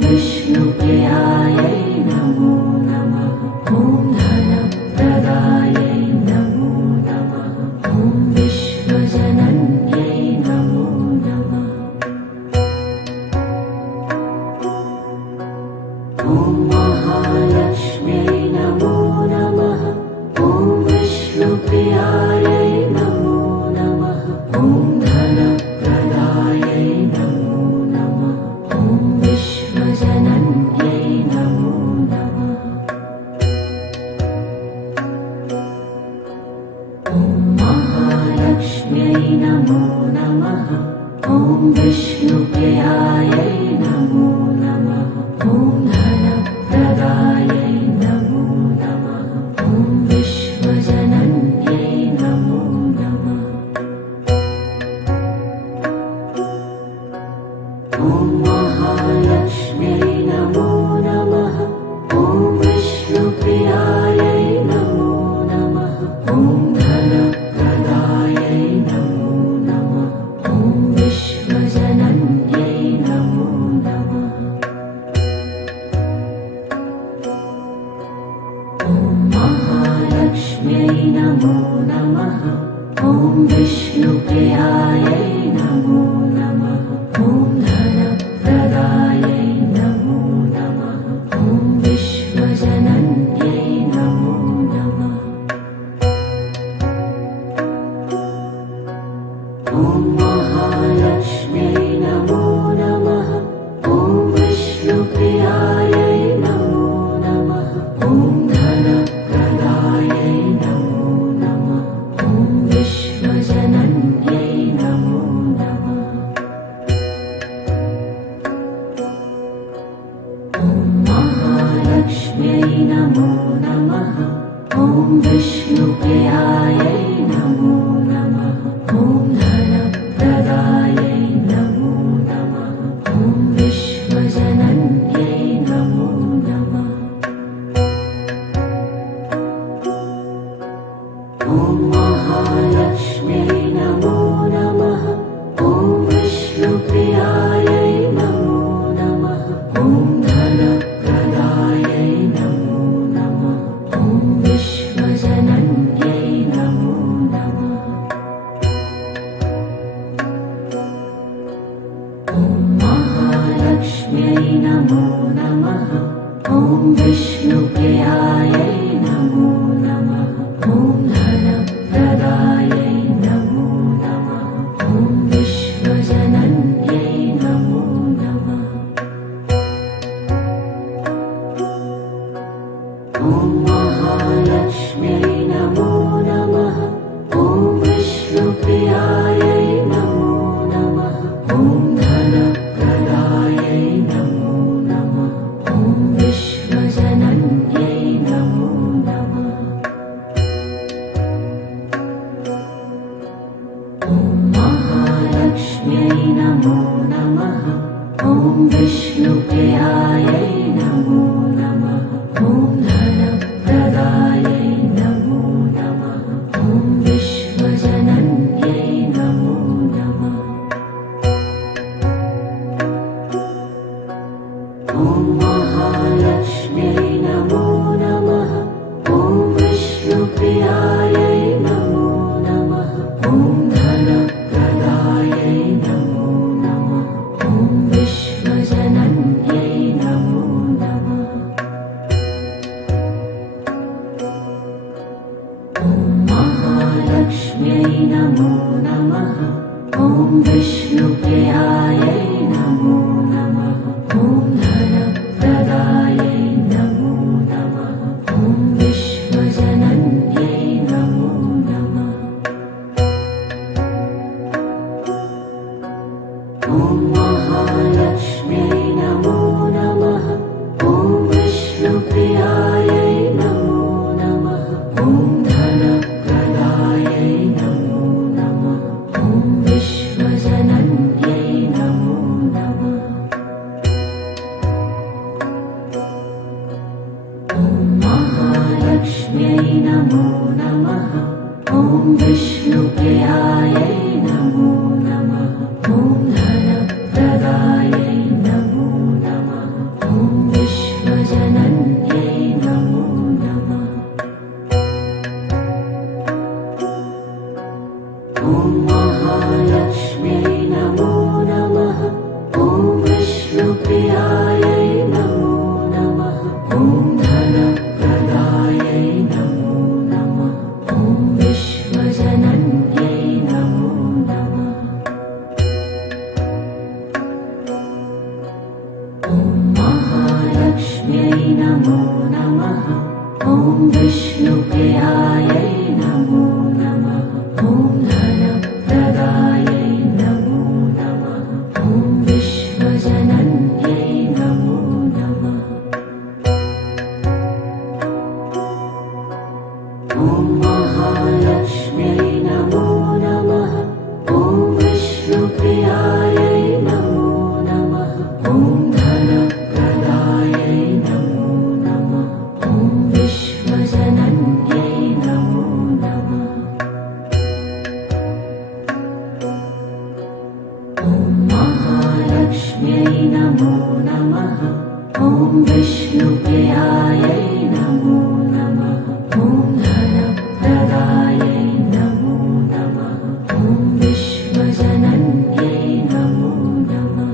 विष्णुप्रियायै नमो नमः। ॐ धनप्रदायै नमो नमः। ॐ विश्वजनन्यै नमो नमः। ॐ महालक्ष्म्यै नमो नमः। ॐ विष्णुप्रियायै नमो नमः। ॐ धनप्रदायै नमो नमः। ॐ विश्वजनन्यै नमो नमः। ॐ महालक्ष्म्यै नमो नमः। ॐ विष्णुप्रियायै नमो नमः। ॐ धनप्रदायै नमो नमः। ॐ विश्वजनन्यै नमो नमः। ॐ महालक्ष्म्यै नमो नमः। ॐ विष्णुप्रियायै नमो नमः। ॐ धनप्रदायै नमो नमः। ॐ विश्वजनन्यै नमो नमः। ॐ महालक्ष्म्यै नमो नमः। ॐ विष्णुप्रियायै नमो नमः। ॐ धनप्रदायै नमो नमः। ॐ विश्वजनन्यै नमो नमः। ॐ महालक्ष्म्यै नमो नमः। ॐ विष्णुप्रियायै नमो नमः। ॐ धनप्रदायै नमो नमः। ॐ विश्वजनन्यै नमो नमः। ॐ महालक्ष्म्यै नमो नमः। ॐ विष्णुप्रियायै नमो नमः। ॐ धनप्रदायै नमो नमः। ॐ विश्वजनन्यै नमो नमः। ॐ महालक्ष्म्यै नमो नमः। ॐ विष्णुप्रियायै नमो नमः। ॐ धनप्रदायै नमो नमः। ॐ विश्वजनन्यै नमो नमः। ॐ महालक्ष्म्यै नमो नमः। ॐ विष्णुप्रियायै नमो नमः। ॐ धनप्रदायै नमो नमः। ॐ विश्वजनन्यै नमो नमः। ॐ महालक्ष्म्यै नमो नमः। ॐ विष्णुप्रियायै नमो नमः। ॐ धनप्रदायै नमो नमः। ॐ विश्वजनन्यै नमो नमः। ॐ महालक्ष्म्यै नमो नमः। ॐ विष्णुप्रियायै नमो नमः। ॐ धनप्रदायै नमो नमः। ॐ विश्वजनन्यै नमो नमः। ॐ महालक्ष्म्यै नमो नमः। ॐ विष्णुप्रियायै नमो नमः। ॐ धनप्रदायै नमो नमः। ॐ विश्वजनन्यै नमो नमः। ॐ महालक्ष्म्यै नमो नमः। ॐ विष्णुप्रियायै नमो नमः। ॐ धनप्रदायै नमो नमः। ॐ विश्वजनन्यै नमो नमः। ॐ महालक्ष्म्यै नमो नमः। ॐ विष्णुप्रियायै नमो नमः। ॐ धनप्रदायै नमो नमः। ॐ विश्वजनन्यै नमो नमः। ॐ महालक्ष्म्यै नमो नमः। ॐ विष्णुप्रियायै नमो नमः। ॐ धनप्रदायै नमो नमः। नमो नमः। ॐ विष्णुप्रियायै नमो नमः। ॐ धनप्रदायै नमो नमः। ॐ विश्वजनन्यै नमो नमः। ॐ महालक्ष्म्यै नमो नमः। ॐ विष्णुप्रियायै नमो नमः। ॐ धनप्रदायै नमो नमः। ॐ विश्वजनन्यै नमो नमः। ॐ महालक्ष्म्यै नमो नमः। ॐ विष्णुप्रियायै नमो नमः। ॐ धनप्रदायै नमो नमः। ॐ विश्वजनन्यै नमो नमः।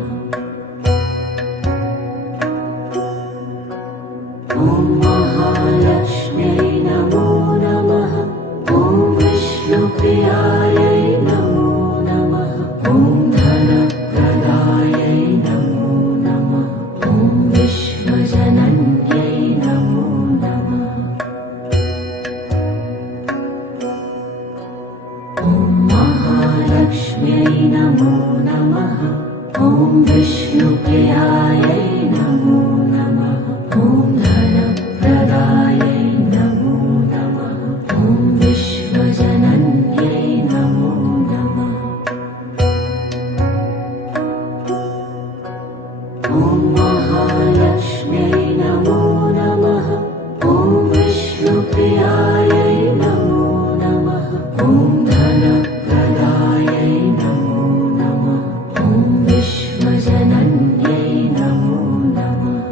ॐ महालक्ष्म्यै नमो नमः। ॐ विष्णुप्रियायै नमो नमः। ॐ धनप्रदायै नमो नमः। ॐ विश्वजनन्यै नमो नमः। ॐ महालक्ष्म्यै नमो नमः। ॐ विष्णुप्रियायै नमो नमः। ॐ धनप्रदायै नमो नमः। ॐ विश्वजनन्यै नमो नमः। ॐ महालक्ष्म्यै नमो नमः। ॐ विष्णुप्रियायै नमो नमः। ॐ धनप्रदायै नमो नमः। ॐ विश्वजनन्यै नमो नमः।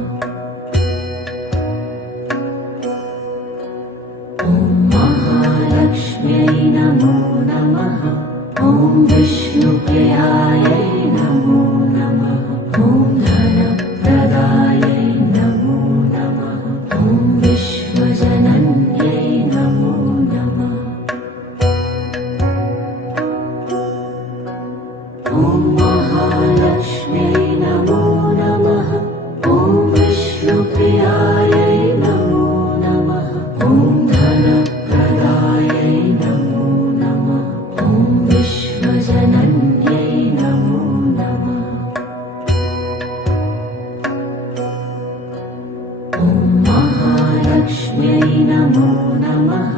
ॐ महालक्ष्म्यै नमो नमः। ॐ विष्णुप्रियायै नमो नमः। ॐ धनप्रदायै नमो नमः। ॐ विश्वजनन्यै नमो नमः। ॐ महालक्ष्म्यै नमो नमः। ॐ विष्णुप्रियायै नमो नमः। ॐ धनप्रदायै नमो नमः। ॐ विश्वजनन्यै नमो नमः। ॐ महालक्ष्म्यै नमो नमः।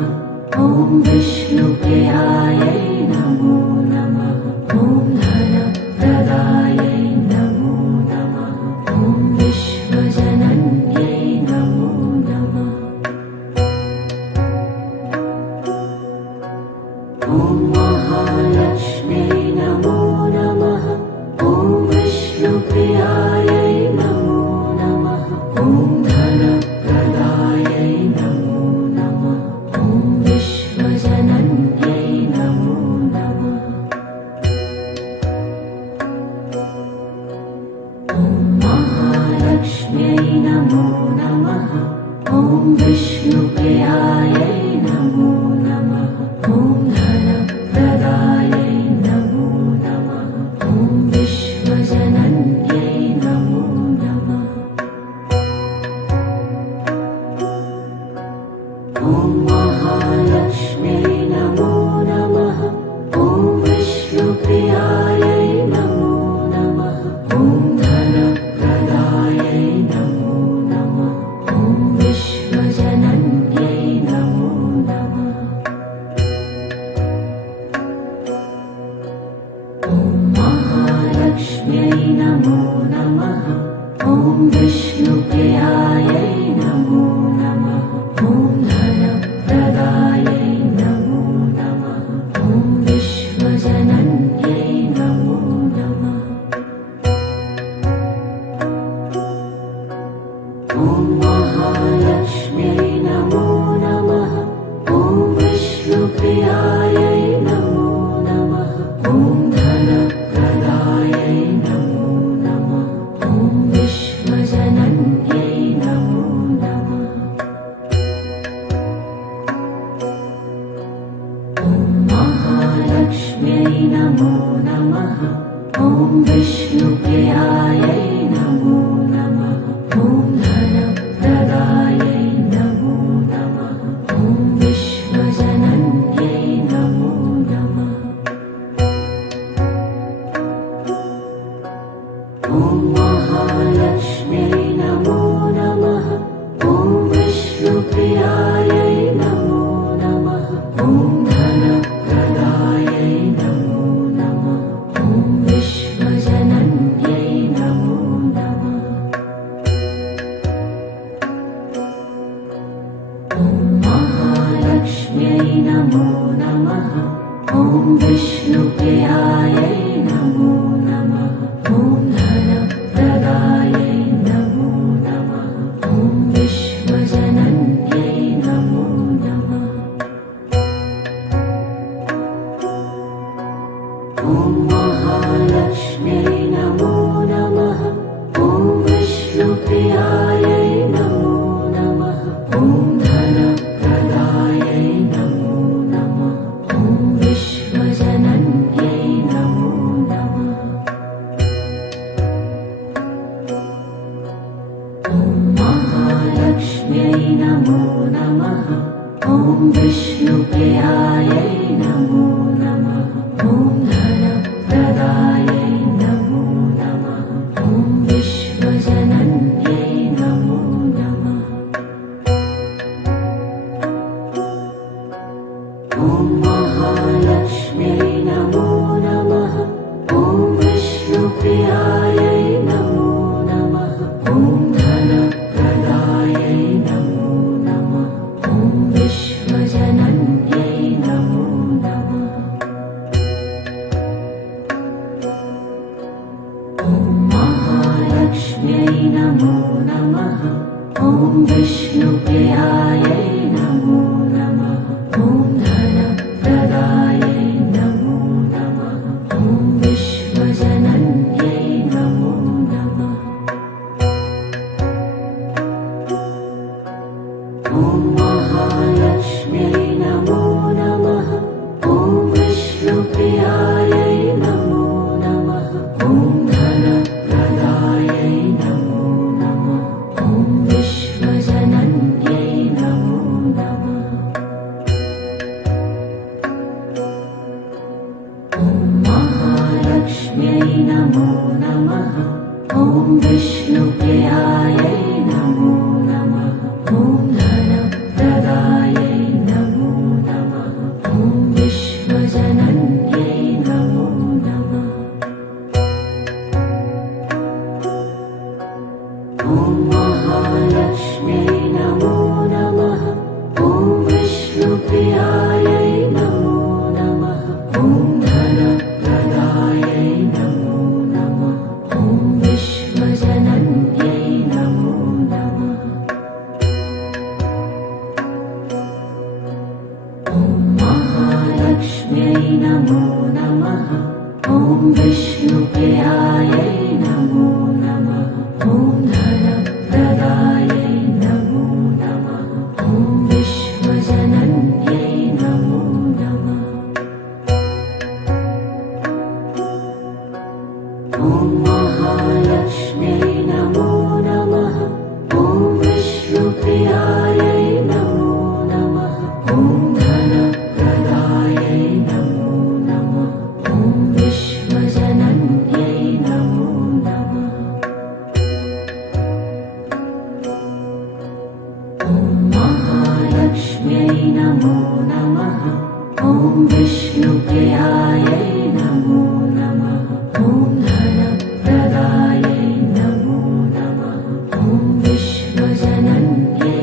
ॐ विष्णुप्रियायै नमो नमः। ॐ धनप्रदायै नमो नमः। ॐ विश्वजनन्यै नमो नमः। ॐ महालक्ष्म्यै नमो नमः। ॐ विष्णुप्रियायै नमो नमः। ॐ धनप्रदायै नमो नमः। ॐ विश्वजनन्यै नमो नमः। ॐ महालक्ष्म्यै नमो नमः। ॐ विष्णुप्रियायै नमो नमः। ॐ धनप्रदायै नमो नमः। ॐ विश्वजनन्यै नमो नमः। ॐ महालक्ष्म्यै नमो नमः। ॐ विष्णुप्रियायै नमो नमः। ॐ धनप्रदायै नमो नमः। ॐ विश्वजनन्यै नमो नमः। ॐ महालक्ष्म्यै नमो नमः। ॐ विष्णुप्रियायै नमो नमः। ॐ धनप्रदायै नमो नमः। ॐ विश्वजनन्यै नमो नमः। ॐ महालक्ष्म्यै नमो नमः। ॐ विष्णुप्रियायै नमो नमः। ॐ धनप्रदायै नमो नमः। ॐ विश्वजनन्यै नमो नमः। ॐ महालक्ष्म्यै नमो नमः। ॐ विष्णुप्रियायै नमो नमः। ॐ धनप्रदायै नमो नमः ॐ विष्णुप्रियायै नमो नमः ॐ धनप्रदायै नमो नमः ॐ विश्वजनन्यै नमो नमः ॐ महालक्ष्म्यै नमो नमः ॐ विष्णुप्रियायै नमो नमः ॐ धनप्रदायै नमो नमः ॐ विश्वजनन्यै नमो नमः ॐ महालक्ष्म्यै नमो नमः ॐ विष्णुप्रियायै नमो नमः ॐ धनप्रदायै नमो नमः ॐ विश्वजनन्यै नमो नमः ॐ महालक्ष्म्यै नमो नमः ॐ विष्णुप्रियायै नमो नमः ॐ धनप्रदायै नमो नमः ॐ विश्वजनन्यै नमो नमः ॐ महालक्ष्म्यै नमो नमः ॐ विष्णुप्रियायै नमो नमः ॐ धनप्रदायै नमो नमः ॐ विश्वजनन्यै नमो नमः ॐ महालक्ष्म्यै नमो नमः ॐ विष्णुप्रियायै नमो नमः ॐ धनप्रदायै नमो नमः ॐ विश्वजनन्यै नमो नमः ॐ महालक्ष्म्यै नमो नमः ॐ विष्णुप्रियायै नमो नमः ॐ धनप्रदायै नमो नमः ॐ विश्वजनन्यै नमो नमः ॐ महालक्ष्म्यै नमो नमः ॐ विष्णुप्रियायै नमो नमः ॐ धनप्रदायै नमो नमः ॐ विश्वजनन्यै नमो नमः ॐ महालक्ष्म्यै नमो नमः ॐ विष्णुप्रियायै नमो नमः ॐ धनप्रदायै नमो नमः ॐ विश्वजनन्यै नमो नमः ॐ महालक्ष्म्यै नमो नमः ॐ विष्णुप्रियायै नमो नमः ॐ धनप्रदायै नमो नमः ॐ विश्वजनन्यै नमो नमः ॐ महालक्ष्म्यै नमो नमः ॐ विष्णुप्रियायै नमो नमः ॐ धनप्रदायै नमो नमः ॐ विश्वजनन्यै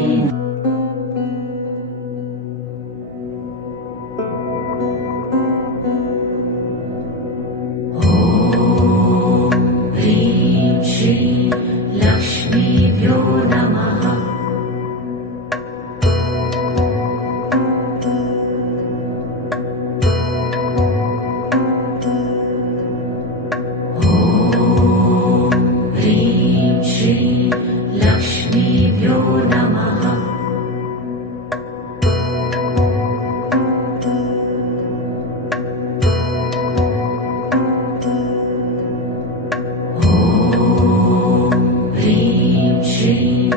ॐ ह्रीं श्रीं लक्ष्मीभ्यो नमः ॐ ह्रीं श्रीं लक्ष्मीभ्यो नमः ॐ ह्रीं श्रीं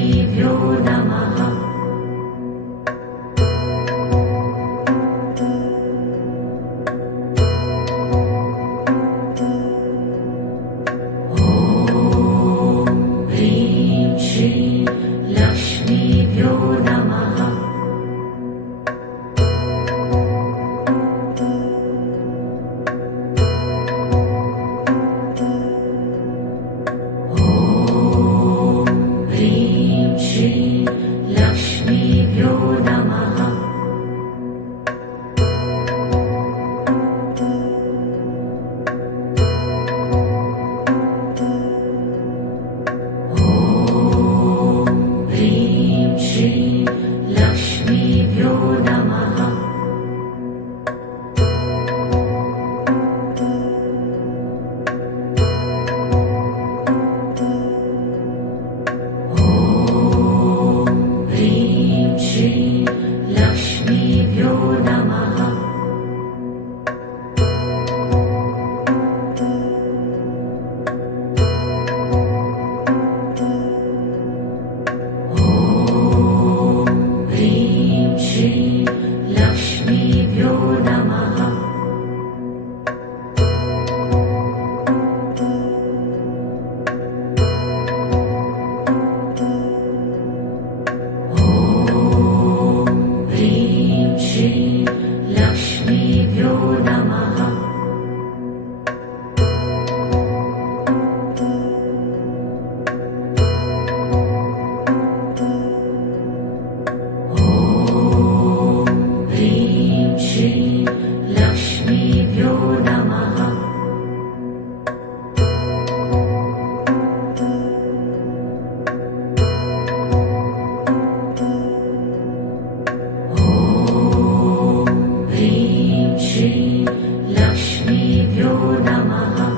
लक्ष्मीभ्यो नमः। ह्रीं श्रीं लक्ष्मीभ्यो नमः। ह्रीं श्रीं लक्ष्मीभ्यो नमः। ह्रीं श्रीं लक्ष्मीभ्यो नमः। ह्रीं श्रीं लक्ष्मीभ्यो नमः। ह्रीं श्रीं लक्ष्मीभ्यो नमः। ह्रीं श्रीं लक्ष्मीभ्यो नमः। ह्रीं श्रीं लक्ष्मीभ्यो नमः। ह्रीं श्रीं लक्ष्मीभ्यो नमः।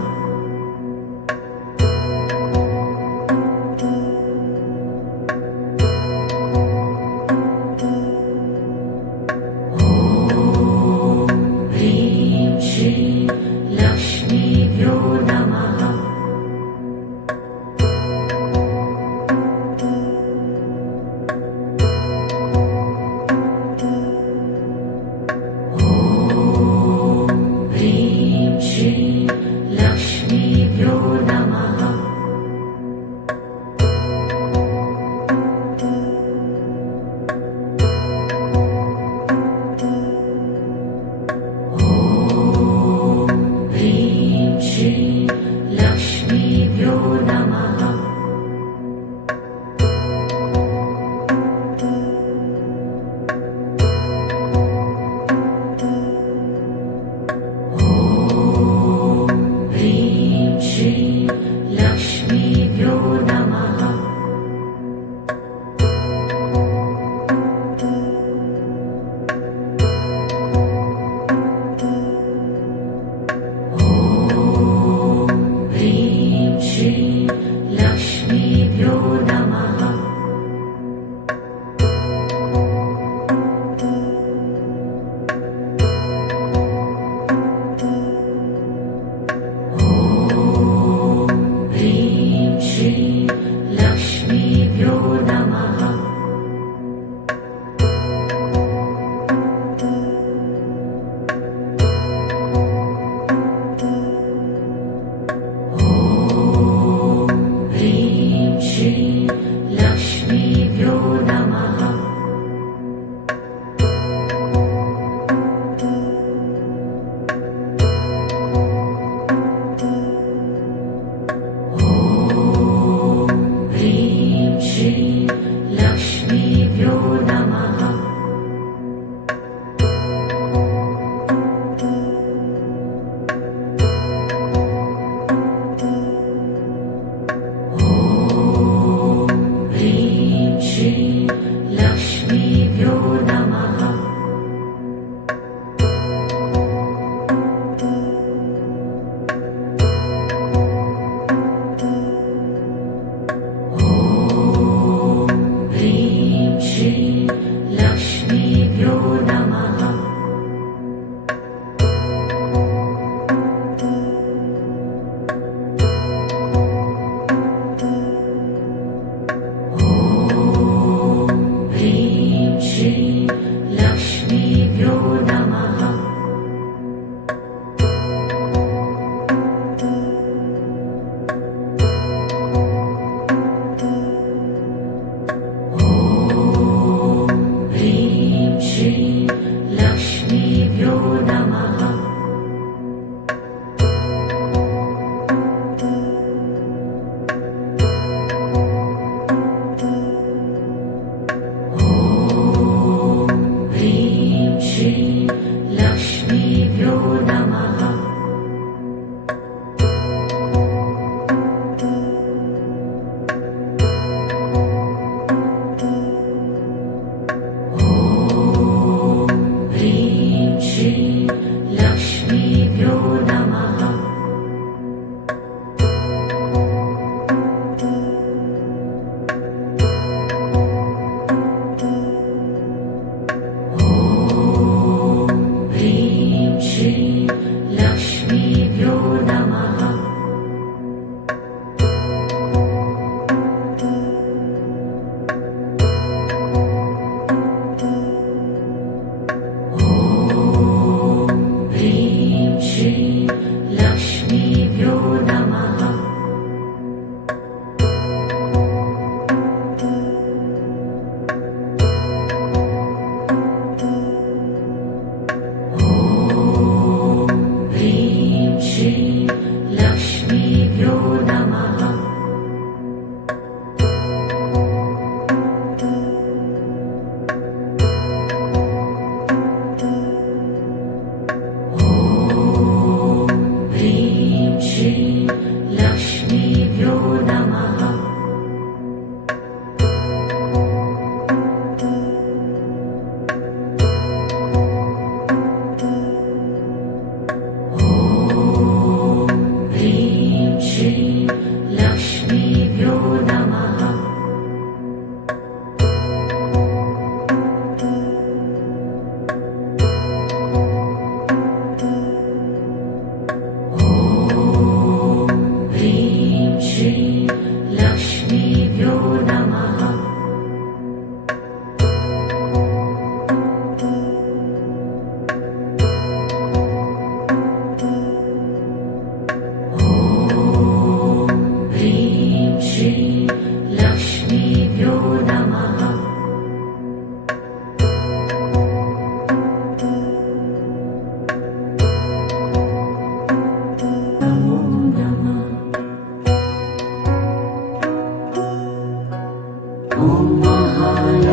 ह्रीं श्रीं लक्ष्मीभ्यो नमः। ह्रीं श्रीं लक्ष्मीभ्यो नमः। ह्रीं श्रीं लक्ष्मीभ्यो नमः। ह्रीं श्रीं लक्ष्मीभ्यो नमः। ह्रीं श्रीं लक्ष्मीभ्यो नमः। ह्रीं श्रीं लक्ष्मीभ्यो नमः। ह्रीं श्रीं लक्ष्मीभ्यो नमः। ह्रीं श्रीं लक्ष्मीभ्यो नमः। ह्रीं श्रीं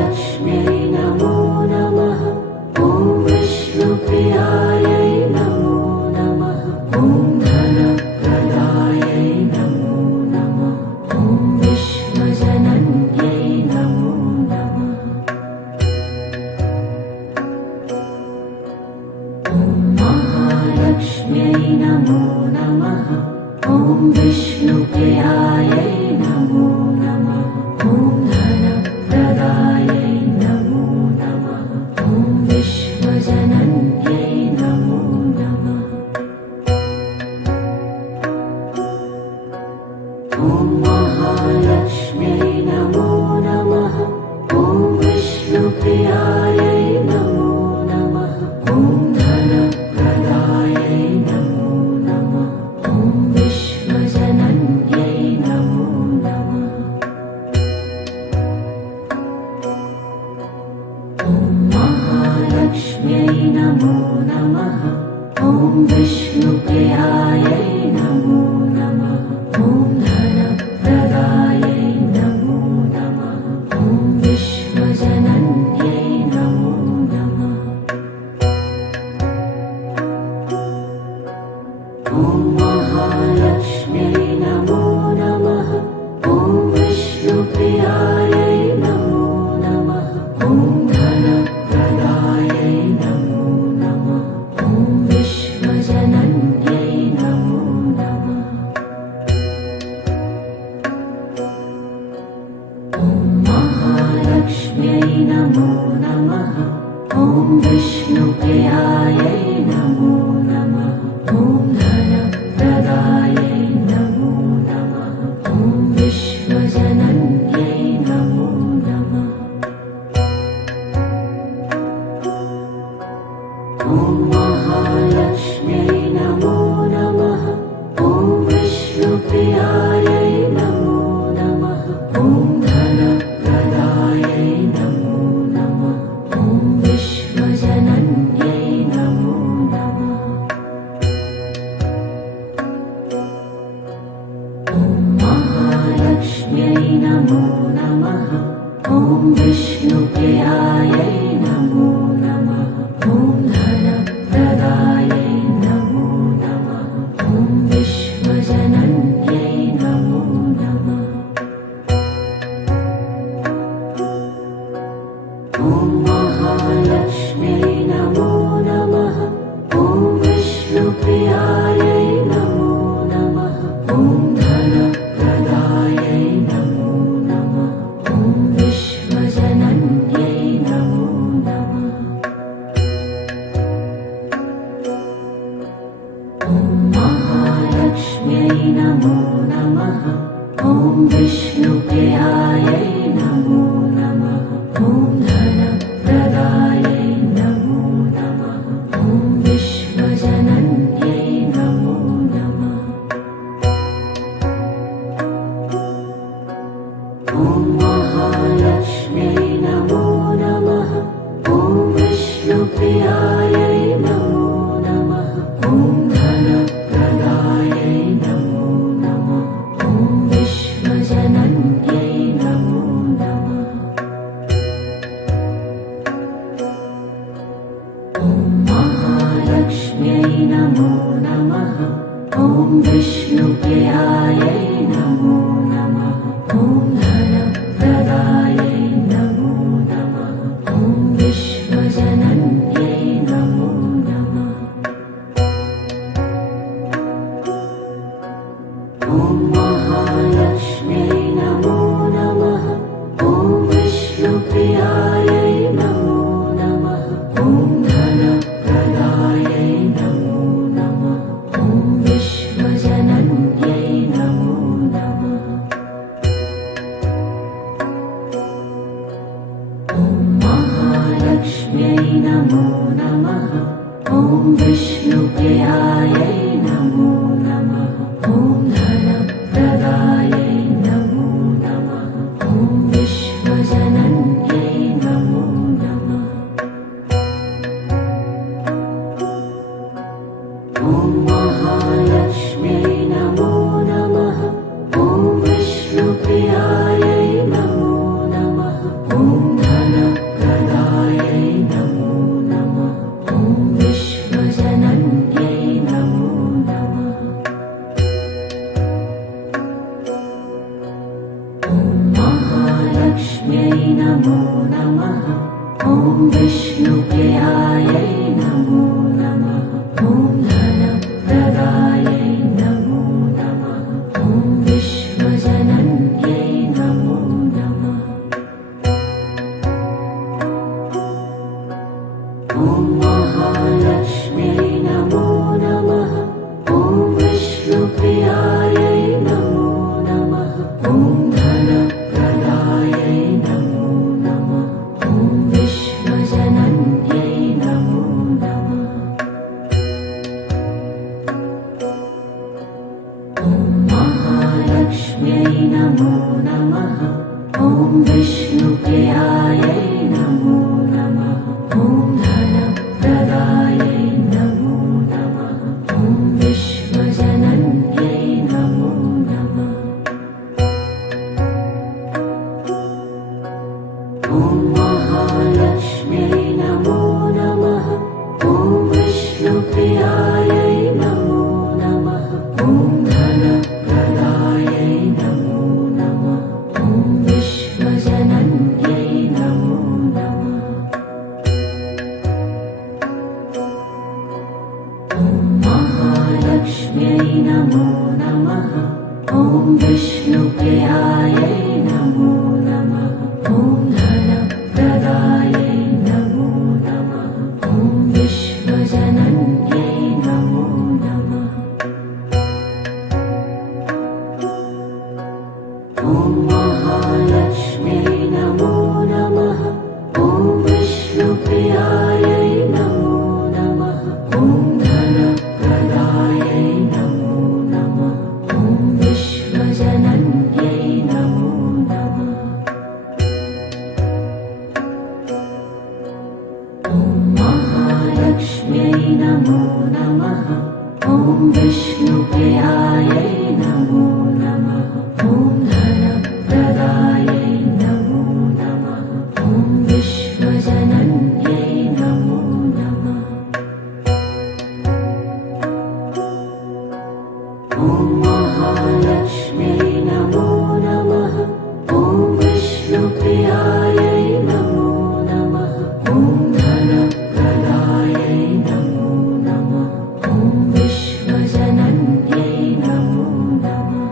महालक्ष्म्यै नमो नमः। ॐ विष्णुप्रियायै नमो नमः। ॐ धनप्रदायै नमो नमः। ॐ विश्वजनन्यै नमो नमः। ॐ महालक्ष्म्यै नमो नमः। ॐ विष्णुप्रियायै नमो नमः। ॐ धनप्रदायै नमो नमः। ॐ विश्वजनन्यै नमो नमः। ॐ महालक्ष्म्यै नमो नमः। ॐ विष्णुप्रियायै नमो नमः। ॐ धनप्रदायै नमो नमः। ॐ विश्वजनन्यै नमो नमः। ॐ महालक्ष्म्यै नमो नमः। ॐ विष्णुप्रियायै नमो नमः। ॐ धनप्रदायै नमो नमः। ॐ विश्वजनन्यै नमो नमः। ॐ महालक्ष्म्यै नमो नमः। ॐ विष्णुप्रियायै नमो नमः। ॐ धनप्रदायै नमो नमः। ॐ विश्वजनन्यै नमो नमः। ॐ महालक्ष्म्यै नमो नमः। ॐ विष्णुप्रियायै नमो नमः। ॐ धनप्रदायै नमो नमः। ॐ विश्वजनन्यै नमो नमः। ॐ महालक्ष्म्यै नमो नमः। ॐ विष्णुप्रियायै नमो नमः। ॐ धनप्रदायै नमो नमः। ॐ विश्वजनन्यै नमो नमः। ॐ महालक्ष्म्यै नमो नमः। ॐ विष्णुप्रियायै नमो नमः। ॐ धनप्रदायै नमो नमः। ॐ विश्वजनन्यै नमो नमः। ॐ महालक्ष्म्यै नमो नमः। ॐ विष्णुप्रियायै नमो नमः। ॐ धनप्रदायै नमो नमः। ॐ विश्वजनन्यै नमो नमः। ॐ महालक्ष्म्यै नमो नमः। ॐ विष्णुप्रियायै नमो नमः। ॐ धनप्रदायै नमो नमः। ॐ विश्वजनन्यै नमो नमः। ॐ महालक्ष्म्यै नमो नमः। ॐ विष्णुप्रियायै नमो नमः। ॐ धनप्रदायै नमो नमः। ॐ विश्वजनन्यै नमो नमः। ॐ महालक्ष्म्यै नमो नमः। ॐ विष्णुप्रियायै नमो नमः। ॐ धनप्रदायै नमो नमः। ॐ विश्वजनन्यै नमो नमः। ॐ महालक्ष्म्यै नमो नमः। ॐ विष्णुप्रियायै नमो नमः। ॐ धनप्रदायै नमो नमः। ॐ विश्वजनन्यै नमो नमः। ॐ महालक्ष्म्यै नमो नमः। ॐ विष्णुप्रियायै नमो नमः। ॐ धनप्रदायै नमो नमः। ॐ विश्वजनन्यै नमो नमः। ॐ महालक्ष्म्यै नमो नमः। ॐ विष्णुप्रियायै नमो नमः। ॐ धन नमः ॐ विष्णुप्रियायै नमो नमः ॐ धनप्रदायै नमो नमः ॐ विश्वजनन्यै नमो नमः ॐ महालक्ष्म्यै नमो नमः ॐ विष्णुप्रियायै नमो नमः ॐ धनप्रदायै नमो नमः ॐ विश्वजनन्यै नमो नमः ॐ महालक्ष्म्यै नमो नमः ॐ विष्णुप्रियायै नमो नमः ॐ धनप्रदायै नमो नमः ॐ विश्वजनन्यै नमो नमः ॐ महालक्ष्म्यै नमो नमः ॐ विष्णुप्रियायै नमो नमः ॐ धनप्रदायै नमो नमः ॐ विश्वजनन्यै नमो नमः ॐ महालक्ष्म्यै नमो नमः ॐ विष्णुप्रियायै नमो नमः ॐ धनप्रदायै नमो नमः ॐ विश्वजनन्यै नमो नमः ॐ महालक्ष्म्यै नमो नमः ॐ विष्णुप्रियायै नमो नमः ॐ धनप्रदायै नमो नमः ॐ विश्वजनन्यै नमो नमः ॐ महालक्ष्म्यै नमो नमः ॐ विष्णुप्रियायै नमो नमः ॐ धनप्रदायै नमो नमः ॐ विश्वजनन्यै नमो नमः ॐ महालक्ष्म्यै नमो नमः ॐ विष्णुप्रियायै नमो नमः ॐ धनप्रदायै नमो नमः ॐ विश्वजनन्यै नमो नमः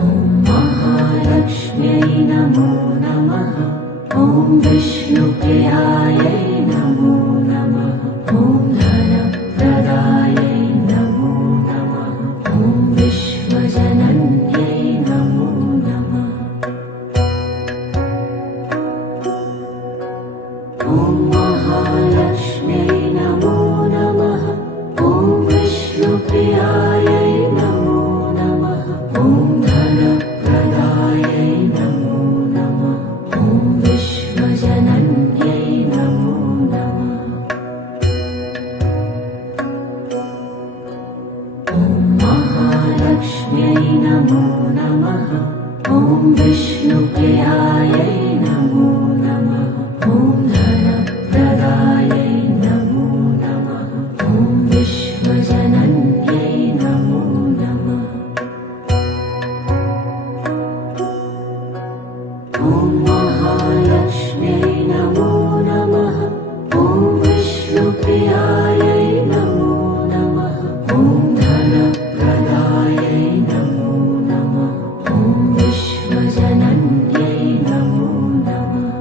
ॐ महालक्ष्म्यै नमो नमः ॐ विष्णुप्रियायै नमो नमः ॐ धनप्रदायै नमो नमः ॐ विश्वजनन्यै नमो नमः ॐ महालक्ष्म्यै नमो नमः ॐ विष्णुप्रियायै नमो नमः ॐ धनप्रदायै नमो नमः ॐ विश्वजनन्यै नमो नमः ॐ महालक्ष्म्यै नमो नमः ॐ विष्णुप्रियायै नमो नमः ॐ धनप्रदायै नमो नमः ॐ विश्वजनन्यै नमो नमः ॐ महालक्ष्म्यै नमो नमः ॐ विष्णुप्रियायै नमो नमः ॐ धनप्रदायै नमो नमः ॐ विश्वजनन्यै नमो नमः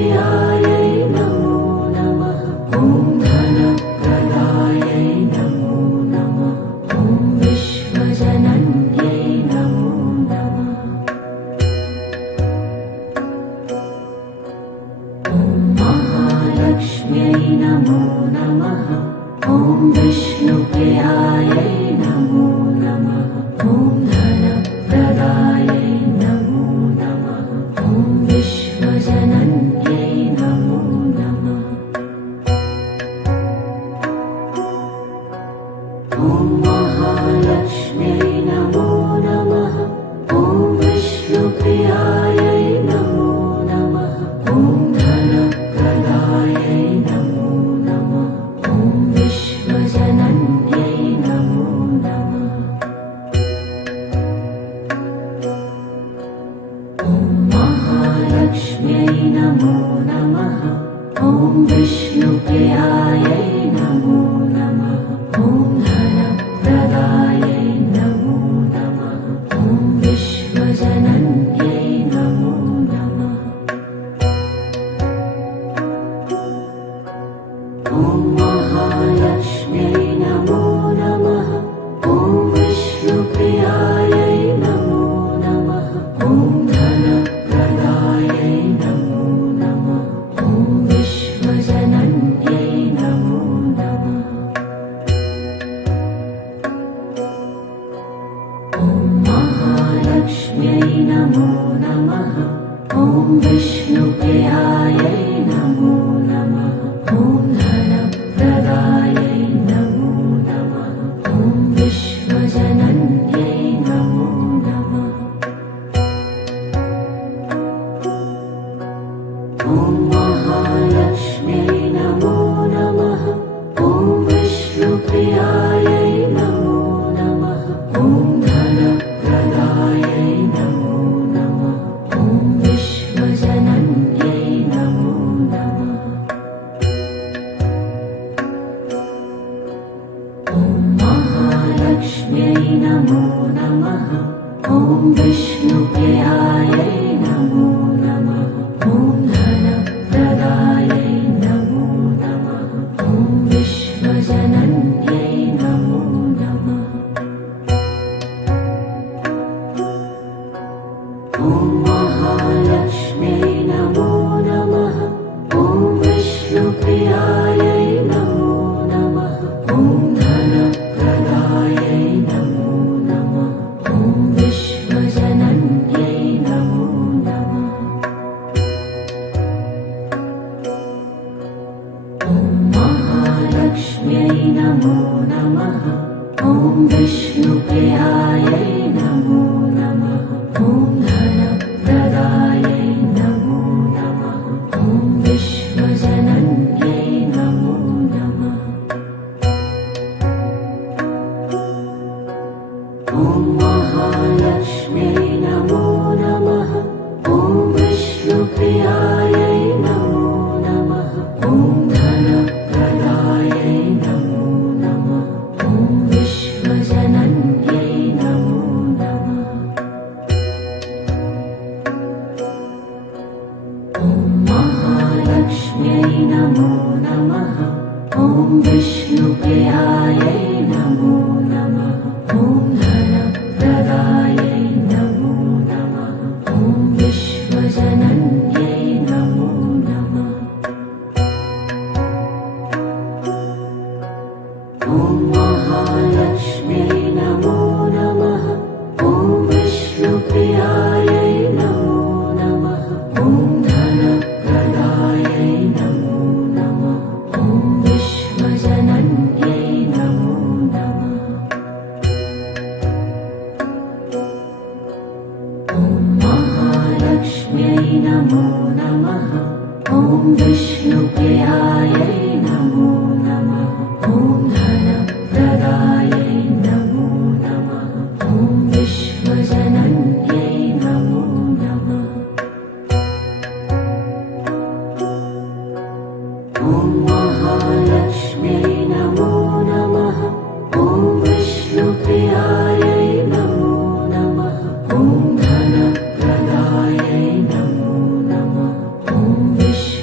विष्णुप्रियायै नमो नमः। ॐ धनप्रदायै नमो नमः। ॐ विश्वजनन्यै नमो नमः। ॐ महालक्ष्म्यै नमो नमः। ॐ विष्णुप्रियायै नमो नमः। ॐ धनप्रदायै नमो नमः। ॐ विश्वजनन्यै नमो नमः। ॐ महालक्ष्म्यै नमो नमः। ॐ विष्णुप्रियायै नमो नमः। ॐ धनप्रदायै नमो नमः। ॐ विश्वजनन्यै नमो नमः। ॐ महालक्ष्म्यै नमो नमः। ॐ विष्णुप्रियायै नमो नमः। ॐ धनप्रदायै नमो नमः। ॐ विश्वजनन्यै नमो नमः। ॐ महालक्ष्म्यै नमो नमः। ॐ विष्णुप्रियायै नमो नमः। ॐ धनप्रदायै नमो नमः। ॐ विश्वजनन्यै नमो नमः। ॐ महालक्ष्म्यै नमो नमः। ॐ विष्णुप्रियायै नमो नमः। ॐ धनप्रदायै नमो नमः। ॐ विश्वजनन्यै नमो नमः। ॐ महालक्ष्म्यै नमो नमः। ॐ विष्णुप्रियायै नमो नमः। ॐ धनप्रदायै नमो नमः। ॐ विश्वजनन्यै नमो नमः। ॐ महालक्ष्म्यै नमो नमः। ॐ विष्णुप्रियायै नमो नमः। ॐ धनप्रदायै नमो नमः। ॐ विश्वजनन्यै नमो नमः। ॐ महालक्ष्म्यै नमो नमः। ॐ विष्णुप्रियायै नमो नमः। ॐ धनप्रदायै नमो नमः। ॐ विश्वजनन्यै नमो नमः। ॐ महालक्ष्म्यै नमो नमः। ॐ विष्णुप्रियायै नमो नमः। ॐ धनप्रदायै नमो नमः। ॐ विश्वजनन्यै नमो नमः। ॐ महालक्ष्म्यै नमो नमः। ॐ विष्णुप्रियायै नमो नमः। ॐ धनप्रदायै नमो नमः। ॐ विश्वजनन्यै नमो नमः। ॐ महालक्ष्म्यै नमो नमः। ॐ विष्णुप्रियायै नमो नमः। ॐ धनप्रदायै नमो नमः। ॐ विश्वजनन्यै नमो नमः। ॐ महालक्ष्म्यै नमो नमः। ॐ विष्णुप्रियायै नमो नमः। ॐ धनप्रदायै नमो नमः। ॐ विश्वजनन्यै नमो नमः। ॐ महालक्ष्म्यै नमो नमः। ॐ विष्णुप्रियायै नमो नमः। ॐ धनप्रदायै नमो नमः। ॐ विश्वजनन्यै नमो नमः। ॐ महालक्ष्म्यै नमो नमः। ॐ विष्णुप्रियायै नमो नमः। ॐ धनप्रदायै नमो नमः। ॐ विश्व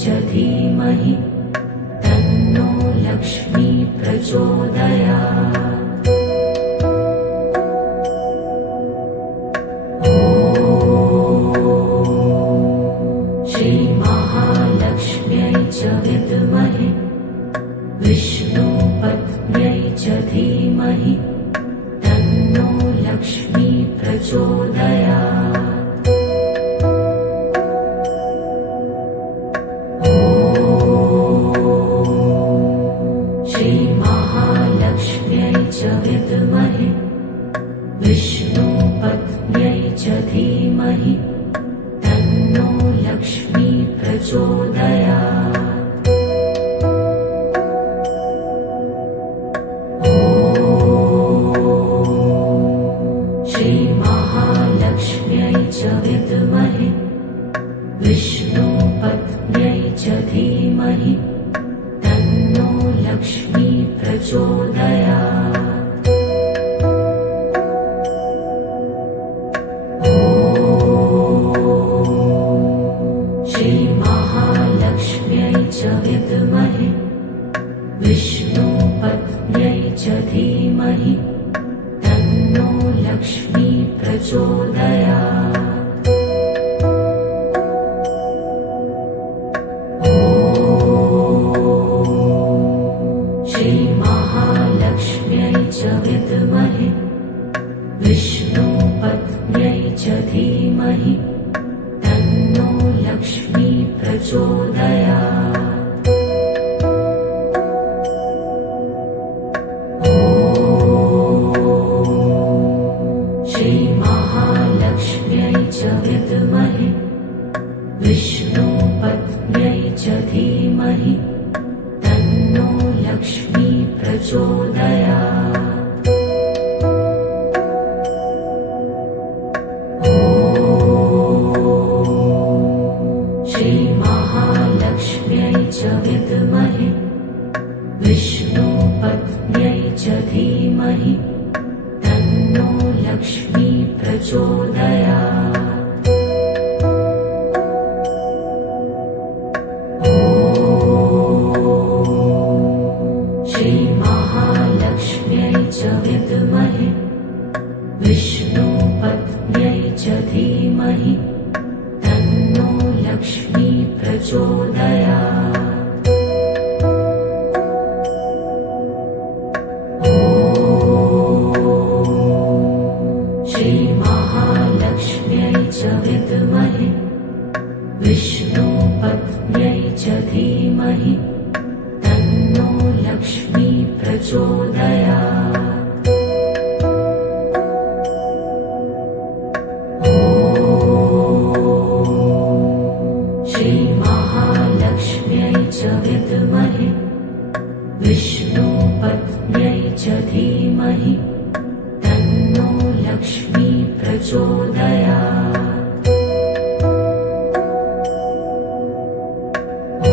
च धीमहि तन्नो लक्ष्मी प्रचोदयात्। ॐ श्रीमहालक्ष्म्यै च विद्महे विष्णुपत्न्यै च धीमहि तन्नो लक्ष्मी प्रचोदयात्। ॐ श्रीमहालक्ष्म्यै च विद्महे विष्णुपत्न्यै च धीमहि तन्नो लक्ष्मी प्रचोदयात्। ॐ श्रीमहालक्ष्म्यै च विद्महे विष्णुपत्न्यै च धीमहि तन्नो लक्ष्मी प्रचोदयात्। ॐ श्रीमहालक्ष्म्यै च विद्महे विष्णुपत्न्यै च धीमहि तन्नो लक्ष्मी प्रचोदयात्। ॐ श्रीमहालक्ष्म्यै च विद्महे विष्णुपत्न्यै च धीमहि तन्नो लक्ष्मी प्रचोदयात्। ॐ श्रीमहालक्ष्म्यै च विद्महे विष्णुपत्न्यै च धीमहि तन्नो लक्ष्मी प्रचोदयात्। ॐ श्रीमहालक्ष्म्यै च विद्महे विष्णुपत्न्यै च धीमहि तन्नो लक्ष्मी प्रचोदयात्। ॐ श्रीमहालक्ष्म्यै च विद्महे विष्णुपत्न्यै च धीमहि तन्नो लक्ष्मी प्रचोदयात्। ॐ श्रीमहालक्ष्म्यै च विद्महे विष्णुपत्न्यै च धीमहि तन्नो लक्ष्मी प्रचोदयात्। ॐ श्रीमहालक्ष्म्यै च विद्महे विष्णुपत्न्यै च धीमहि तन्नो लक्ष्मी प्रचोदयात्। ॐ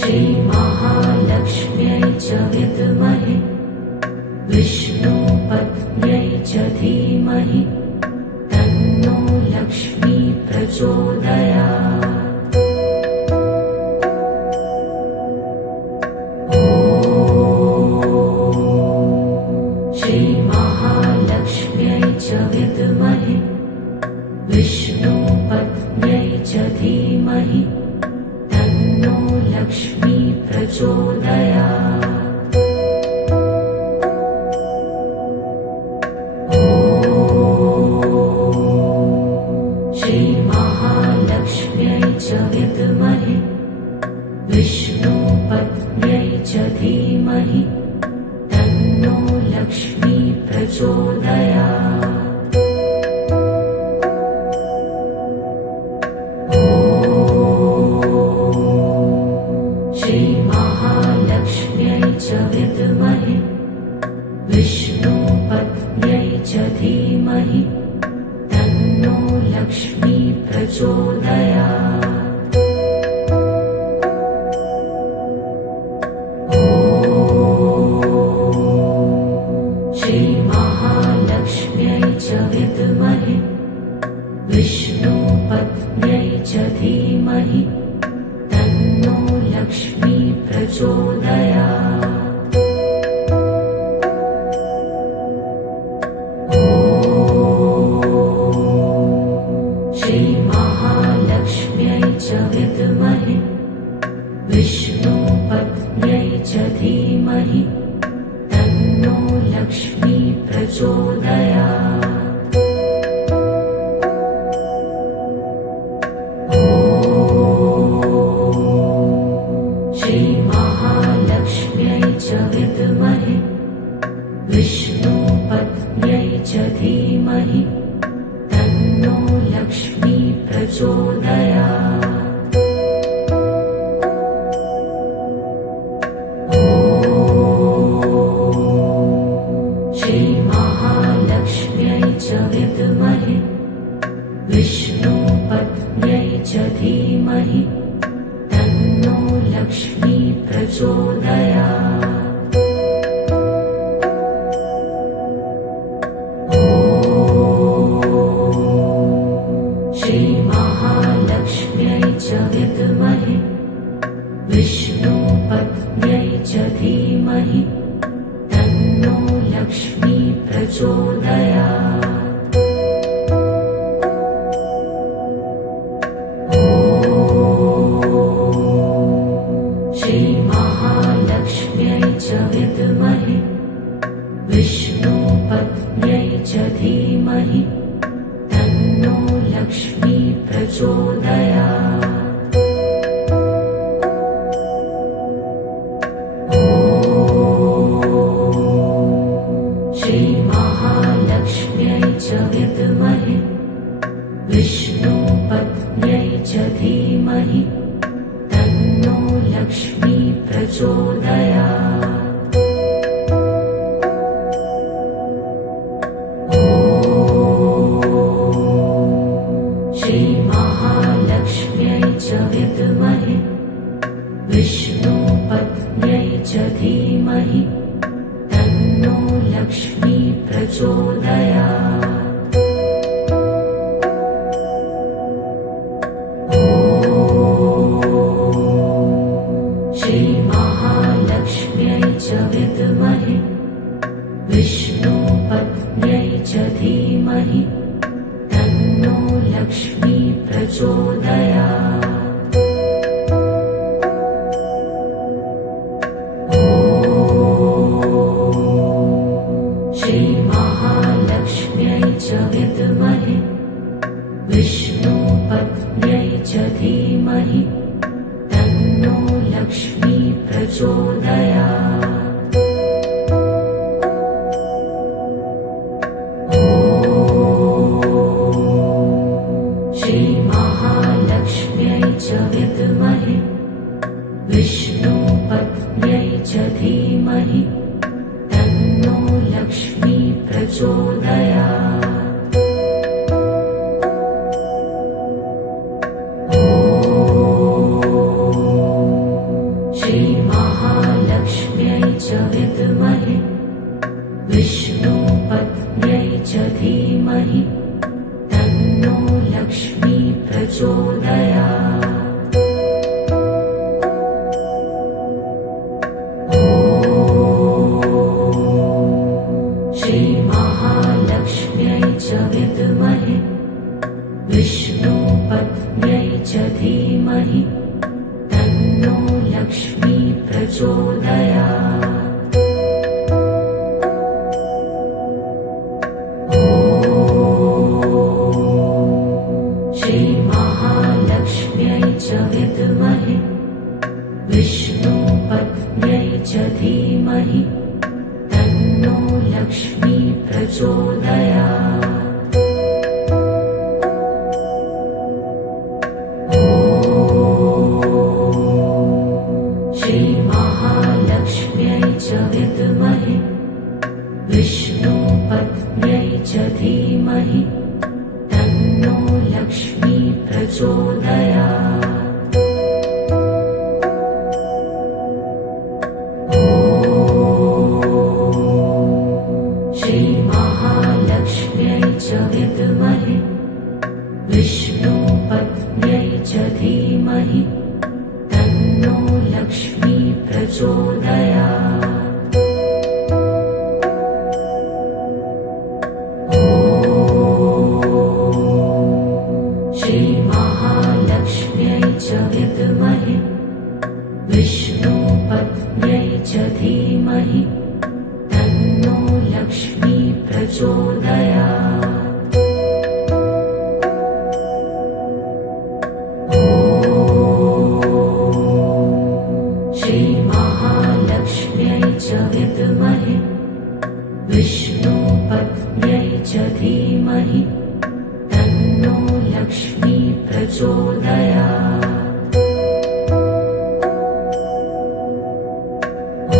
श्रीमहालक्ष्म्यै च विद्महे विष्णुपत्न्यै च धीमहि तन्नो लक्ष्मी प्रचोदयात्। ॐ श्रीमहालक्ष्म्यै च विद्महे विष्णुपत्न्यै च धीमहि तन्नो लक्ष्मी प्रचोदयात्। ॐ श्रीमहालक्ष्म्यै च विद्महे विष्णुपत्न्यै च धीमहि तन्नो लक्ष्मी प्रचोदयात्। ॐ श्रीमहालक्ष्म्यै च विद्महे विष्णुपत्न्यै च धीमहि तन्नो लक्ष्मी प्रचोदयात्। ॐ श्रीमहालक्ष्म्यै च विद्महे विष्णुपत्न्यै च धीमहि तन्नो लक्ष्मी प्रचोदयात्। ॐ श्रीमहालक्ष्म्यै च विद्महे विष्णुपत्न्यै च धीमहि तन्नो लक्ष्मी प्रचोदयात्। ॐ श्रीमहालक्ष्म्यै च विद्महे विष्णुपत्न्यै च धीमहि तन्नो लक्ष्मी प्रचोदयात्। ॐ श्रीमहालक्ष्म्यै च विद्महे विष्णुपत्न्यै च धीमहि तन्नो लक्ष्मी प्रचोदयात्। ॐ श्रीमहालक्ष्म्यै च विद्महे विष्णुपत्न्यै च धीमहि तन्नो लक्ष्मी प्रचोदयात्। ॐ श्रीमहालक्ष्म्यै च विद्महे विष्णुपत्न्यै च धीमहि तन्नो लक्ष्मी प्रचोदयात्। ॐ श्रीमहालक्ष्म्यै च विद्महे विष्णुपत्न्यै च धीमहि तन्नो लक्ष्मी प्रचोदयात्। ॐ श्रीमहालक्ष्म्यै च विद्महे विष्णुपत्न्यै च धीमहि तन्नो लक्ष्मी प्रचोदयात्। ॐ श्रीमहालक्ष्म्यै च विद्महे विष्णुपत्न्यै च धीमहि तन्नो लक्ष्मी प्रचोदयात्। ॐ श्रीमहालक्ष्म्यै च विद्महे विष्णुपत्न्यै च धीमहि तन्नो लक्ष्मी प्रचोदयात्। ॐ श्रीमहालक्ष्म्यै च विद्महे विष्णुपत्न्यै च धीमहि तन्नो लक्ष्मी प्रचोदयात्। ॐ श्रीमहालक्ष्म्यै च विद्महे विष्णुपत्न्यै च धीमहि तन्नो लक्ष्मी प्रचोदयात्। ॐ श्रीमहालक्ष्म्यै च विद्महे विष्णुपत्न्यै च धीमहि तन्नो लक्ष्मी प्रचोदयात्। ॐ श्रीमहालक्ष्म्यै च विद्महे विष्णुपत्न्यै च धीमहि तन्नो लक्ष्मी प्रचोदयात्। ॐ श्रीमहालक्ष्म्यै च विद्महे विष्णुपत्न्यै च धीमहि तन्नो लक्ष्मी प्रचोदयात्। ॐ श्रीमहालक्ष्म्यै च विद्महे विष्णुपत्न्यै च धीमहि तन्नो लक्ष्मी प्रचोदयात्। ॐ श्रीमहालक्ष्म्यै च विद्महे विष्णुपत्न्यै च धीमहि तन्नो लक्ष्मी प्रचोदयात्। ॐ श्रीमहालक्ष्म्यै च विद्महे विष्णुपत्न्यै च धीमहि तन्नो लक्ष्मी प्रचोदयात्। ॐ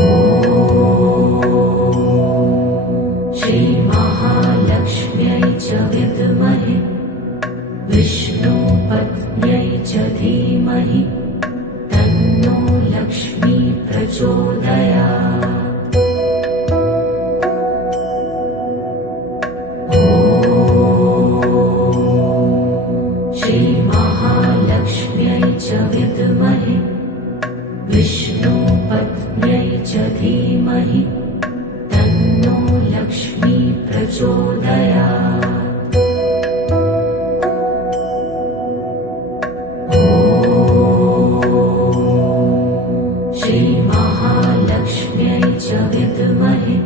श्रीमहालक्ष्म्यै च विद्महे विष्णुपत्न्यै च धीमहि तन्नो लक्ष्मी प्रचोदयात्। ॐ श्रीमहालक्ष्म्यै च विद्महे विष्णुपत्न्यै च धीमहि तन्नो लक्ष्मी प्रचोदयात्। ॐ श्रीमहालक्ष्म्यै च विद्महे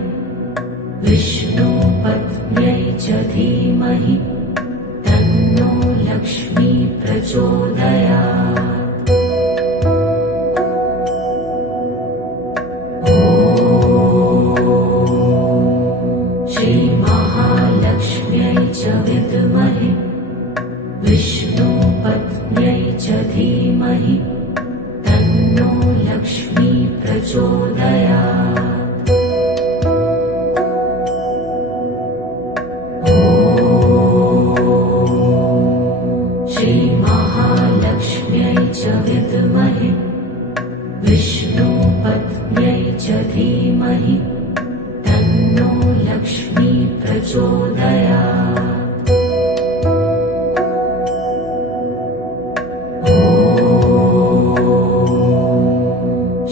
विष्णुपत्न्यै च धीमहि तन्नो लक्ष्मी प्रचोदयात्। ॐ श्रीमहालक्ष्म्यै च विद्महे विष्णुपत्न्यै च धीमहि तन्नो लक्ष्मी प्रचोदयात्। ॐ श्रीमहालक्ष्म्यै च विद्महे विष्णुपत्न्यै च धीमहि तन्नो लक्ष्मी प्रचोदयात्। ॐ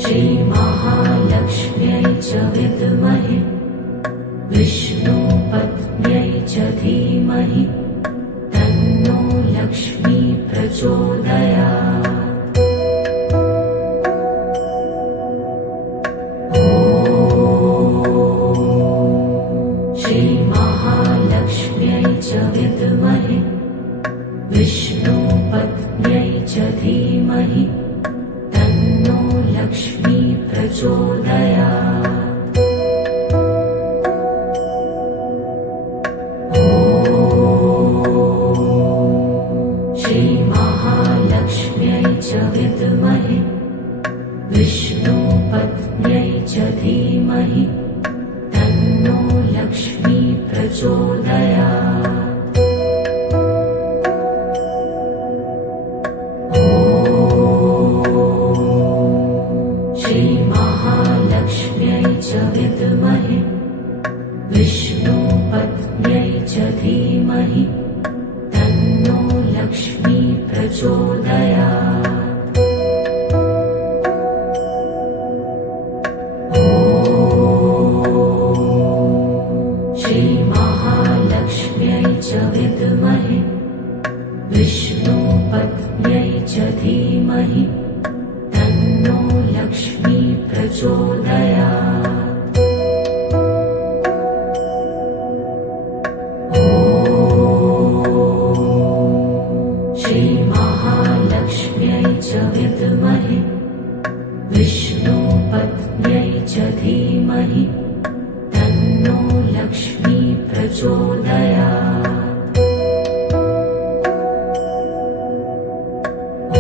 श्रीमहालक्ष्म्यै च विद्महे विष्णुपत्न्यै च धीमहि तन्नो लक्ष्मी प्रचोदयात्। ॐ श्रीमहालक्ष्म्यै च विद्महे विष्णुपत्न्यै च धीमहि तन्नो लक्ष्मी प्रचोदयात्। ॐ श्रीमहालक्ष्म्यै च विद्महे विष्णुपत्न्यै च धीमहि तन्नो लक्ष्मी प्रचोदयात्। ॐ श्रीमहालक्ष्म्यै च विद्महे विष्णुपत्न्यै च धीमहि तन्नो लक्ष्मी प्रचोदयात्। ॐ श्रीमहालक्ष्म्यै च विद्महे विष्णुपत्न्यै च धीमहि तन्नो लक्ष्मी प्रचोदयात्। ॐ श्रीमहालक्ष्म्यै च विद्महे विष्णुपत्न्यै च धीमहि तन्नो लक्ष्मी प्रचोदयात्। ॐ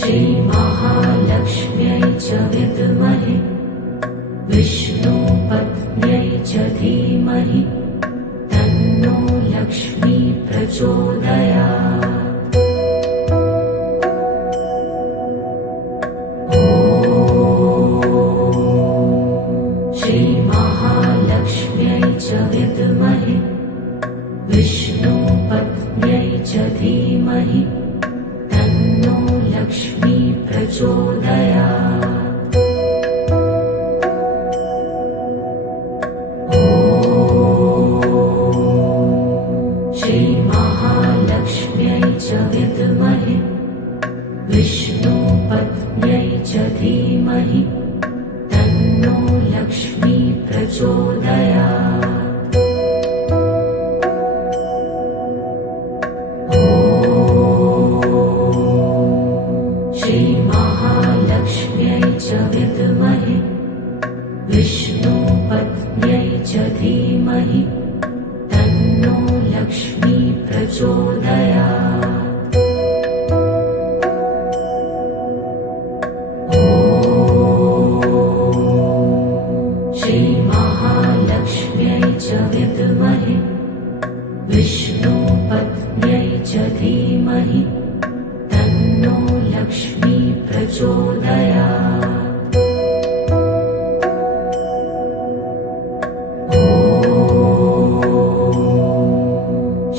श्रीमहालक्ष्म्यै च विद्महे विष्णुपत्न्यै च धीमहि तन्नो लक्ष्मी प्रचोदयात्। ॐ श्रीमहालक्ष्म्यै च विद्महे विष्णुपत्न्यै च धीमहि तन्नो लक्ष्मी प्रचोदयात्। ॐ श्रीमहालक्ष्म्यै च विद्महे विष्णुपत्न्यै च धीमहि तन्नो लक्ष्मी प्रचोदयात्। ॐ श्रीमहालक्ष्म्यै च विद्महे विष्णुपत्न्यै च धीमहि तन्नो लक्ष्मी प्रचोदयात्। ॐ श्रीमहालक्ष्म्यै च विद्महे विष्णुपत्न्यै च धीमहि तन्नो लक्ष्मी प्रचोदयात्। ॐ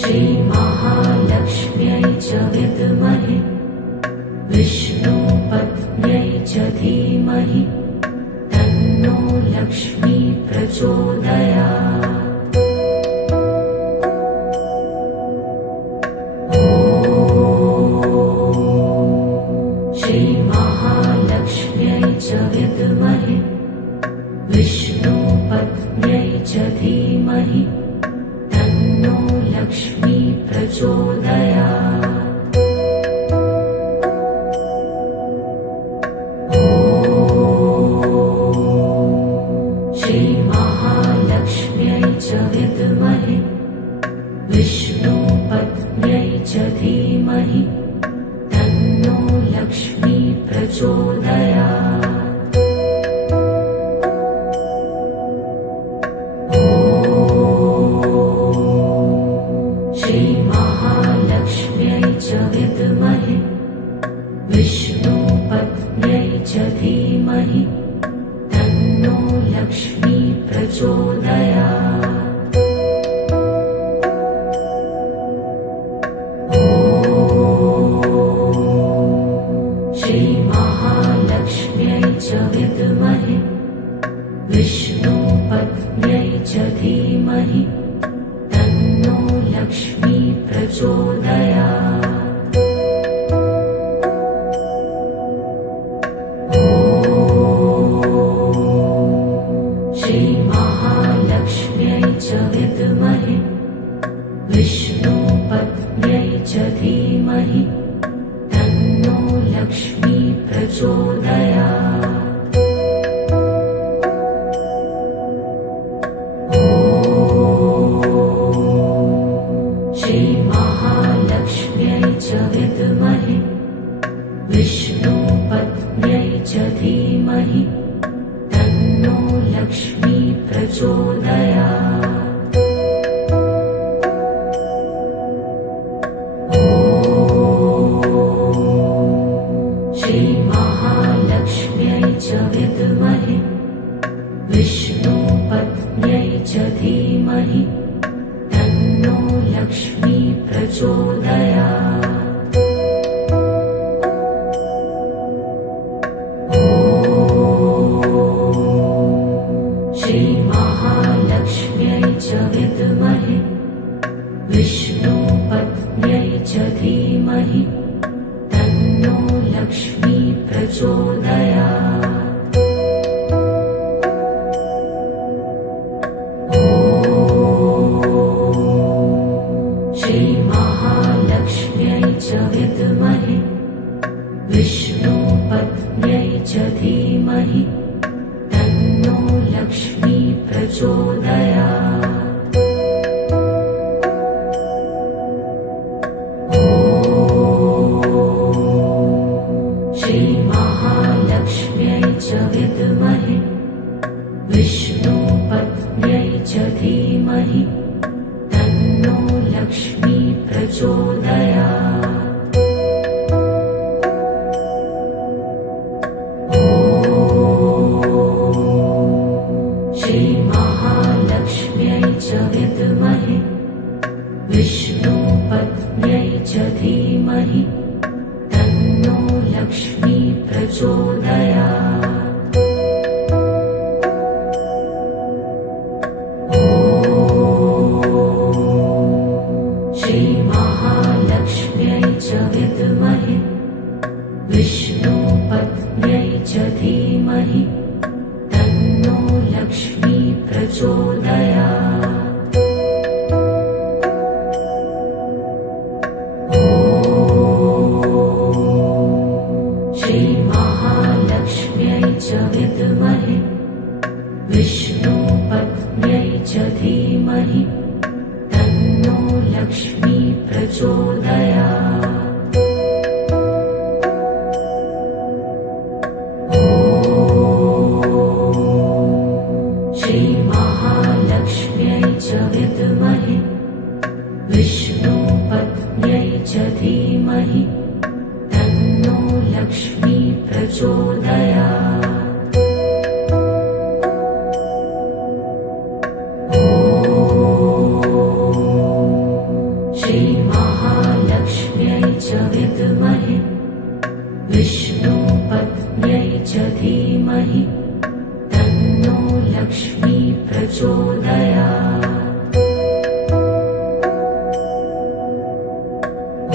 श्रीमहालक्ष्म्यै च विद्महे विष्णुपत्न्यै च धीमहि तन्नो लक्ष्मी प्रचोदयात्। ॐ श्रीमहालक्ष्म्यै च विद्महे विष्णुपत्न्यै च धीमहि तन्नो लक्ष्मी प्रचोदयात्। ॐ श्रीमहालक्ष्म्यै च विद्महे विष्णुपत्न्यै च धीमहि तन्नो लक्ष्मी प्रचोदयात्। ॐ श्रीमहालक्ष्म्यै च विद्महे विष्णुपत्न्यै च धीमहि तन्नो लक्ष्मी प्रचोदयात्। ॐ श्रीमहालक्ष्म्यै च विद्महे विष्णुपत्न्यै च धीमहि तन्नो लक्ष्मी प्रचोदयात्। ॐ श्रीमहालक्ष्म्यै च विद्महे विष्णुपत्न्यै च धीमहि तन्नो लक्ष्मी प्रचोदयात्। ॐ श्रीमहालक्ष्म्यै च विद्महे विष्णुपत्न्यै च धीमहि तन्नो लक्ष्मी प्रचोदयात्। ॐ श्रीमहालक्ष्म्यै च विद्महे विष्णुपत्न्यै च धीमहि तन्नो लक्ष्मी प्रचोदयात्। ॐ श्रीमहालक्ष्म्यै च विद्महे विष्णुपत्न्यै च धीमहि तन्नो लक्ष्मी प्रचोदयात्। ॐ श्रीमहालक्ष्म्यै च विद्महे विष्णुपत्न्यै च धीमहि तन्नो लक्ष्मी प्रचोदयात्। ॐ श्रीमहालक्ष्म्यै च विद्महे विष्णुपत्न्यै च धीमहि तन्नो लक्ष्मी प्रचोदयात्। ॐ श्रीमहालक्ष्म्यै च विद्महे विष्णुपत्न्यै च धीमहि तन्नो लक्ष्मी प्रचोदयात्। ॐ श्रीमहालक्ष्म्यै च विद्महे विष्णुपत्न्यै च धीमहि तन्नो लक्ष्मी प्रचोदयात्। ॐ श्रीमहालक्ष्म्यै च विद्महे विष्णुपत्न्यै च धीमहि तन्नो लक्ष्मी प्रचोदयात्। ॐ श्रीमहालक्ष्म्यै च विद्महे विष्णुपत्न्यै च धीमहि तन्नो लक्ष्मी प्रचोदयात्। ॐ श्रीमहालक्ष्म्यै च विद्महे विष्णुपत्न्यै च धीमहि तन्नो लक्ष्मी प्रचोदयात्। ॐ